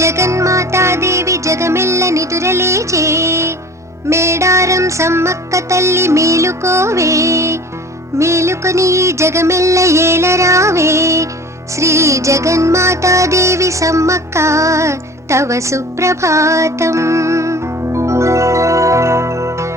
జగన్మాతాదేవి జగమెల్ల నిదురలేచే, మేడారం సమ్మక్క తల్లి మేలుకోవే, మేలుకొని జగమెల్ల ఏలరావే. శ్రీ జగన్మాతాదేవి సమ్మక్క తవ సుప్రభాతం.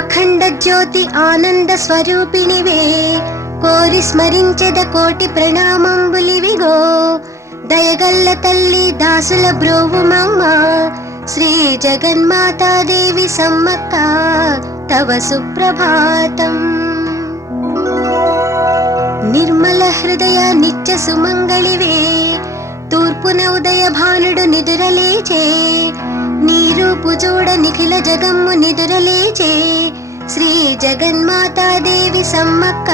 అఖండ జ్యోతి ఆనంద స్వరూపిణివే, కోరి స్మరించెద కోటి ప్రణామంబులివిగో. దయగల్ల తల్లి దాసుల బ్రోవుమమ్మ, శ్రీ జగన్మాతాదేవి సమ్మక్క తవ సుప్రభాతం. నిర్మల హృదయ నిత్య సుమంగళివే, తూర్పున ఉదయ భానుడు నిదురలేచే, నీ రూపు చూడ నిఖిల జగమ్ము నిదురలేచే. శ్రీ జగన్మాతాదేవి సమ్మక్క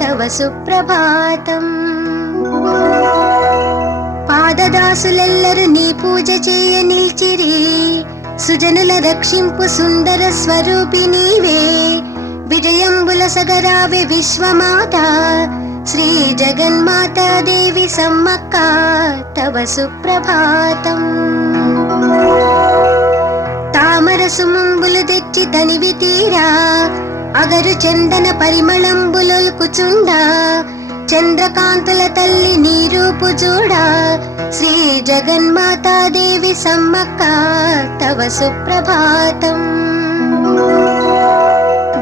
తవ సుప్రభాతం. పాదదాసులెల్లరు నీ పూజ చేయ నిల్చిరి, సుజనుల రక్షింపు సుందర స్వరూపి నీవే. విజయంబుల సగరావే విశ్వమాత, శ్రీ జగన్మాతాదేవి సమ్మక్క తవ సుప్రభాతం. తామర సుమంబులు తెచ్చి తనివి తీరా, అగరు చందన పరిమళంబులొల్కుచుండా. చంద్రకాంతుల తల్లి నీ రూపు చూడా, శ్రీ జగన్మాతాదేవి సమ్మక్క తవ సుప్రభాతం.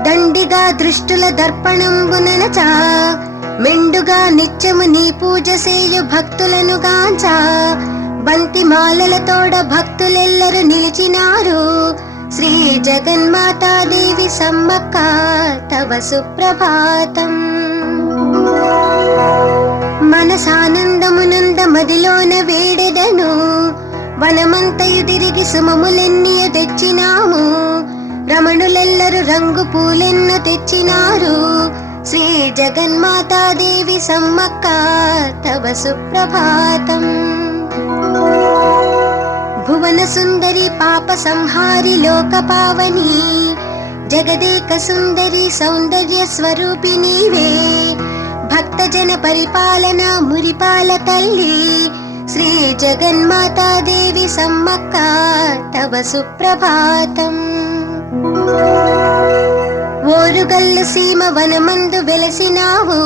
దండిగా దృష్టుల దర్పణంబుననచా, మెండుగా నిత్యము నీ పూజ సేయు భక్తులను గాంచా. బంతి మాలలతోడ భక్తులెల్లరు నిలిచినారు, శ్రీ జగన్మాతాదేవి సమ్మక్క తవ సుప్రభాతం. మనసానందమునంద మదిలోన వేడెదను, వనమంతయు తిరిగి సుమములెన్నియు తెచ్చినాము. రమణులెల్లరు రంగు పూలెన్ను తెచ్చినారు, శ్రీ జగన్మాతాదేవి సమ్మక్క తవ సుప్రభాతం. భువన సుందరి పాప సంహారి లోక పావని, జగదేక సుందరి సౌందర్య స్వరూపి నీవే. భక్తజన పరిపాలన మురిపాల తల్లి, శ్రీ జగన్మాతాదేవి సమ్మక్క తవ సుప్రభాతం. ఓరుగల్లు సీమ వనమందు వెలసినావు,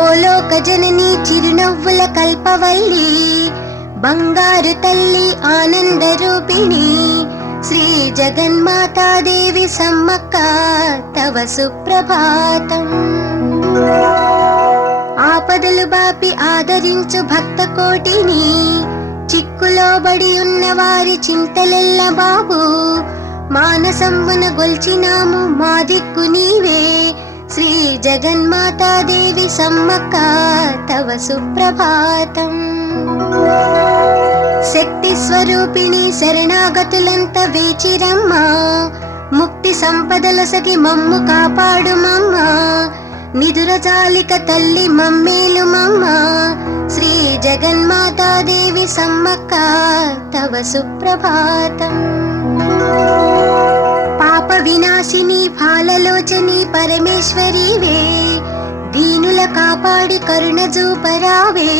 ఓ లోక జనని చిరునవ్వుల కల్పవల్లి. బంగారు తల్లి ఆనంద రూపిణి, శ్రీ జగన్మాతాదేవి సమ్మక్క తవ సుప్రభాతం. ఆపదలు బాపి ఆదరించు భక్త కోటిని, చిక్కులో బడి ఉన్న వారి చింతలెల్ల బాబు. మానసంబున గొల్చినాము మా దిక్కు నీవే, శ్రీ జగన్మాతాదేవి సమ్మక్క తవ సుప్రభాతం. శక్తి స్వరూపిణి శరణాగతులంత వేచిరమ్మ, ముక్తి సంపదలసగి మమ్ము కాపాడుమమ్మ. నిదురజాలిక తల్లి మమ్మేలు మమ్మ, శ్రీ జగన్మాతాదేవి సమ్మక్క తవ సుప్రభాతం. పాప వినాశిని ఫాలలోచని పరమేశ్వరీవే, దీనుల కాపాడి కరుణ చూపరావే.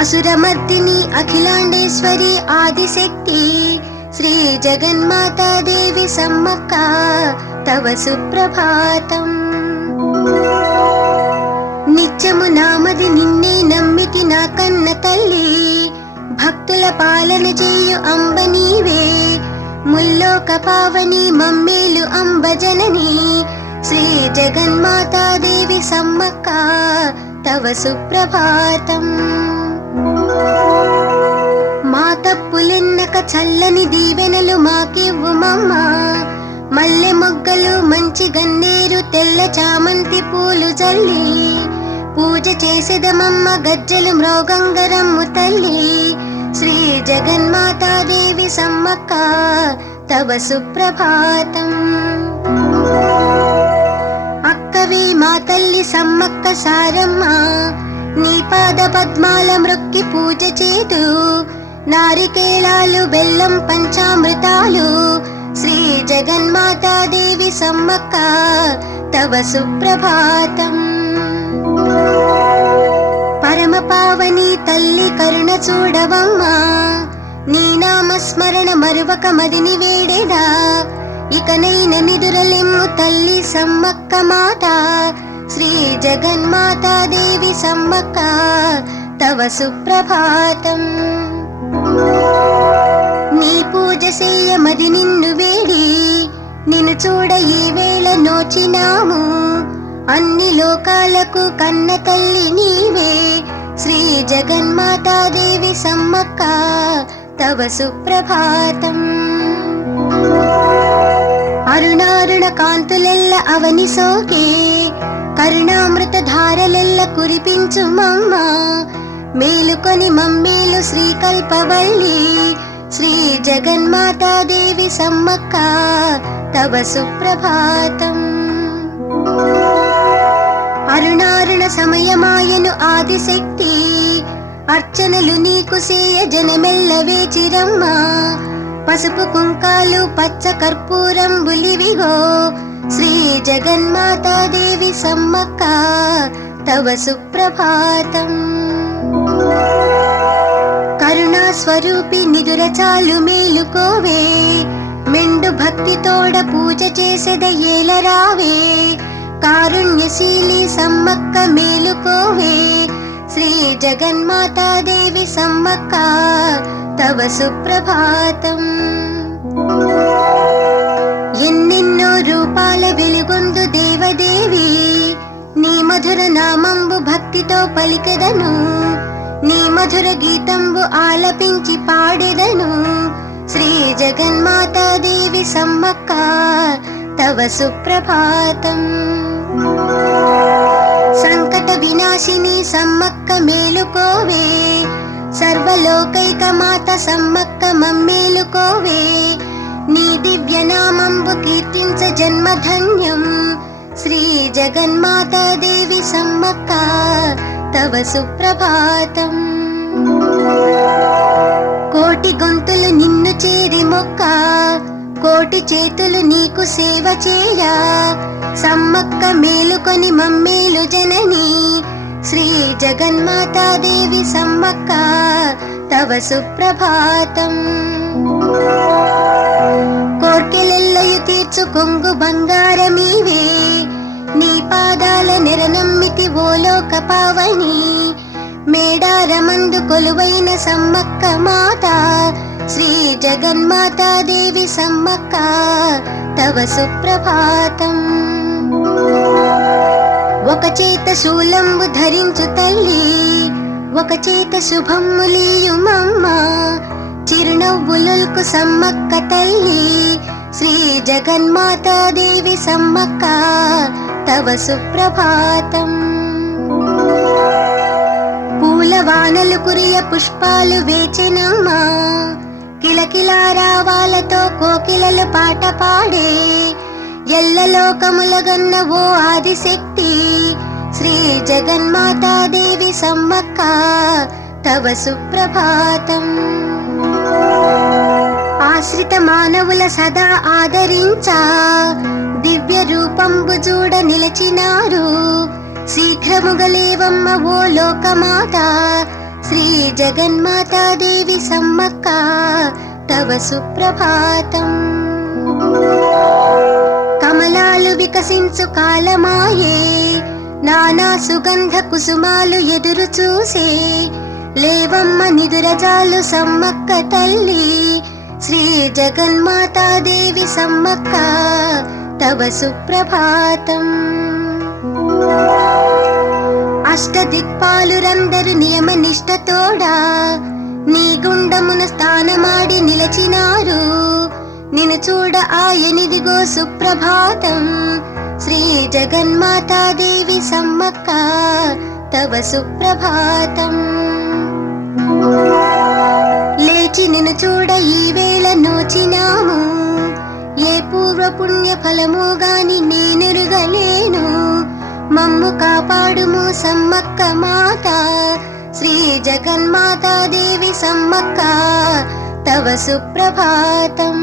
అసురమర్దిని అఖిలాండేశ్వరి ఆదిశక్తి, శ్రీ జగన్మాతాదేవి సమ్మక్క తవ సుప్రభాతం. నిత్యము నామది నిన్నే నమ్మితి నా కన్న తల్లి, భక్తుల పాలన చేయు అంబ నీవే. ముల్లోక పావని మమ్మేలు అంబ జనని, శ్రీ జగన్మాతాదేవి సమ్మక్క తవ సుప్రభాతం. మా తప్పులెన్నక చల్లని దీవెనలు మాకివ్వుమమ్మ, మల్లె మొగ్గలు మంచి గన్నేరు తెల్ల చామంతి పూలు జల్లి. పూజ చేసేదమమ్మ గజ్జలు మ్రోగంగరమ్ము తల్లి, శ్రీ జగన్మాతాదేవి సమ్మక్క తవ సుప్రభాతం. అక్కవే మా తల్లి సమ్మక్క సారమ్మ, నీ పాద పద్మాల మ్రొక్కి పూజ చేదు. నారికేళాలు బెల్లం పంచామృతాలు, శ్రీ జగన్మాతాదేవి సమ్మక్క తవ సుప్రభాతం. పరమ పావని తల్లి కరుణ చూడవమ్మా, నీ నామస్మరణ మరువక మదిని వేడేదా, ఇకనైన నిదురలెమ్ము తల్లి సమ్మక్క మాత. శ్రీ జగన్మాతా దేవి సమ్మక్క తవ సుప్రభాతం. నీ పూజ సేయ మది నిన్ను వేడి, నిన్ను చూడ ఈ వేళ నోచినాము. అన్ని లోకాలకు కన్న తల్లి నీవే, శ్రీ జగన్మాతా దేవి సమ్మక్క తవ సుప్రభాతం. అరుణారుణ కాంతులెల్ల అవని సోకే, కరుణామృత ధారలెల్ల కురిపించు మమ్మ. మేలుకొని మమ్మేలు శ్రీకల్పవల్లి, శ్రీ జగన్మాతా దేవి సమ్మక్క తవ సుప్రభాతం. అరుణారుణ సమయమాయను ఆదిశక్తి, అర్చనలు నీకు సేయ జనమెల్ల వేచిరమ్మ. పసుపు కుంకాలు పచ్చ కర్పూరంబులివిగో, శ్రీ జగన్మాతా దేవి సమ్మక్క తవ సుప్రభాతం. కరుణా స్వరూపి నిదుర చాలు మేలుకోవే, మెండు భక్తితోడ పూజ చేసెద ఏలరావే. కారుణ్యశీలి సమ్మక్క మేలుకోవే, శ్రీ జగన్మాతా దేవి సమ్మక్క తవ సుప్రభాతం. ఎన్నెన్నో రూపాల వెలుగొందు దేవదేవి, నీ మధుర నామంబు భక్తితో పలికెదను. నీ మధుర గీతంబు ఆలపించి పాడెదను. శ్రీ జగన్మాతా దేవి సమ్మక్క తవ సుప్రభాతం. సంకట వినాశిని సమ్మక్క మేలుకోవే, సర్వలోకైక మాత సమ్మక్క మమ్మేలుకోవే. నీ దివ్య నామంబు కీర్తించ జన్మధన్యం, శ్రీ జగన్మాతా దేవి సమ్మక్క తవ సుప్రభాతం. కోటి గొంతులు నిన్ను చేరి మొక్క, కోటి చేతులు నీకు సేవ చేయా. సమ్మక్క మేలుకొని మమ్మేలు జనని, శ్రీ జగన్మాతా దేవి సమ్మక్క తవ సుప్రభాతం. కోర్కెలెల్లయు తీర్చు కొంగు బంగారమీవే, నీ పాదాల నెరనమ్మితి ఓ లోక పావని. మేడారమందు కొలువైన సమ్మక్క మాత, శ్రీ జగన్మాతా దేవి సమ్మక్క తవ సుప్రభాతం. ఒక చేత శూలంబు ధరించు తల్లి, ఒక చేత శుభమ్ములీయు మమ్మ. చిరునవ్వులుల్కు సమ్మక్క తల్లి, శ్రీ జగన్మాతా దేవి సమ్మక్క తవ సుప్రభాతం. పూల వానలు కురియ పుష్పాలు వేచెనమ్మా, కిలకిలా రావాలతో కోకిలలు పాట పాడే. ఎల్లలోకములగన్న ఓ ఆదిశక్తి, శ్రీ జగన్మాతా దేవి సమ్మక్క తవ సుప్రభాతం. ఆశ్రిత మానవుల సదా ఆదరించా, దివ్య రూపంబు చూడ నిలచినారు. శీఘ్రముగలేవమ్మ ఓ లోకమాత, శ్రీ జగన్మాతా దేవి సమ్మక్క తవ సుప్రభాతం. కమలాలు వికసించు కాలమాయే, నానా సుగంధ కుసుమాలు ఎదురు చూసే. లేవమ్మ నిదురజాలు సమ్మక్క తల్లి, శ్రీ జగన్మాతా దేవి సమ్మక్క తవ సుప్రభాతం. అష్టదిక్పాలురందరు నియమ నిష్టతోడా, నీ గుండమున స్థానమాడి నిలచినారు. నిన్ను చూడ ఆయనిదిగో సుప్రభాతం, శ్రీ జగన్మాతా దేవి సమ్మక్క తవ సుప్రభాతం. లేచి నిన్ను చూడ ఈ వేళ నోచినాము, ఏ పూర్వ పుణ్య ఫలమో గాని నేనురుగలేను. మమ్ము కాపాడుము సమ్మక్క మాత, శ్రీ జగన్మాతా దేవి సమ్మక్క తవ సుప్రభాతం.